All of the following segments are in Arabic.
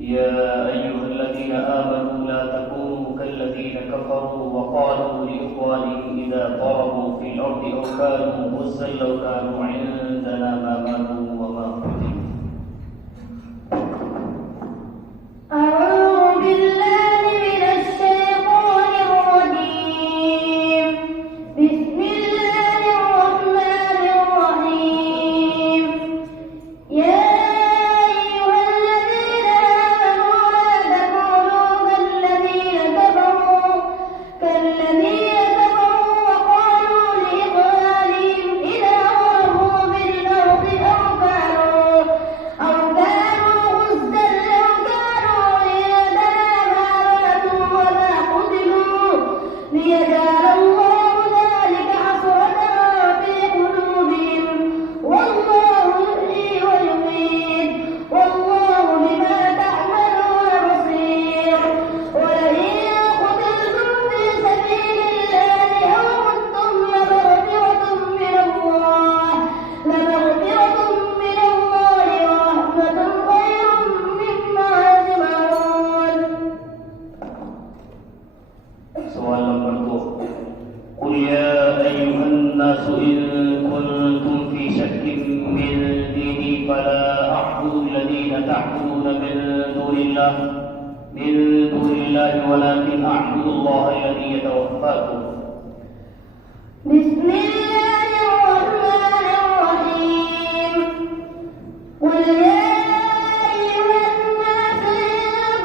يا أيها الذين آمنوا لا تكونوا كالذين كفروا وقالوا لإخوانهم إذا ضربوا في الأرض أو كانوا غزا لو كانوا عندنا ما ماتوا وما قتلوا. أعوذ بالله من الشيطان الرجيم. بسم الله الرحمن الرحيم. يا أيها الذين آمنوا لا تكونوا كالذين كفروا وقالوا لإخوانهم إذا ضربوا في الأرض أو كانوا غزا لو كانوا عندنا ما ماتوا وما قتلوا ليجعل الله ذلك حسرة في قلوبهم والله يحيي ويميت والله بما تعملون بصير. ولئن قتلتم في سبيل الله أو متم لمغفرة من الله ورحمة خير مما يجمعون. Soal nomor 2. Qul ya ayyuhan nasu in kuntum fi syakkin min dini fala a'budu alladhina ta'buduna min dunillahi walakin a'budu Allah alladhi yatawaffakum. بسم الله الرحمن الرحيم. قل يا أيها الناس إن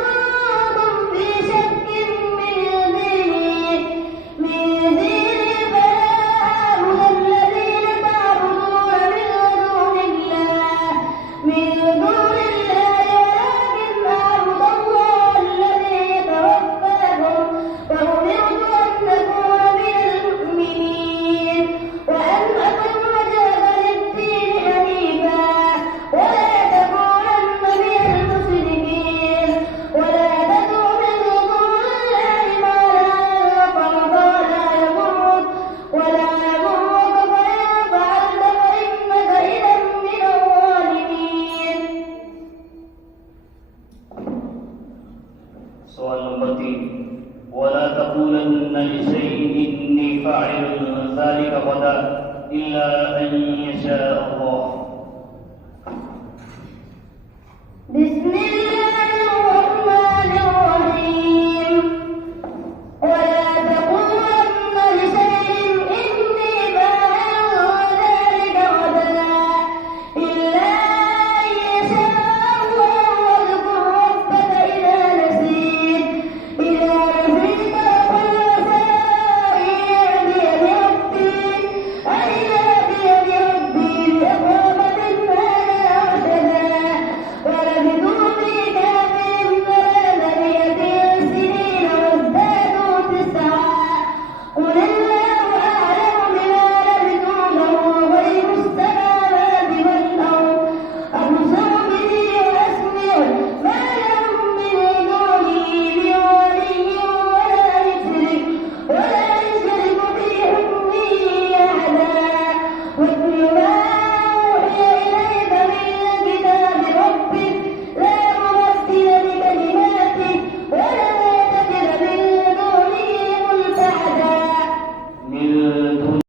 كنتم في شك من ديني فلا أعبد الذين تعبدون من دون الله ولكن أعبد الله الذي يتوفاكم وأمرت أن أكون من المؤمنين وأن أقم وجهك للدين حنيفا ولا تكونن من المشركين ولا تدع من دون الله ما لا ينفعك ولا يضرك فإن فعلت فإنك إذا من الظالمين. Soal nomor 3. ولا تقولن لشيء إني فاعل ذلك غدا إلا أن يشاء الله.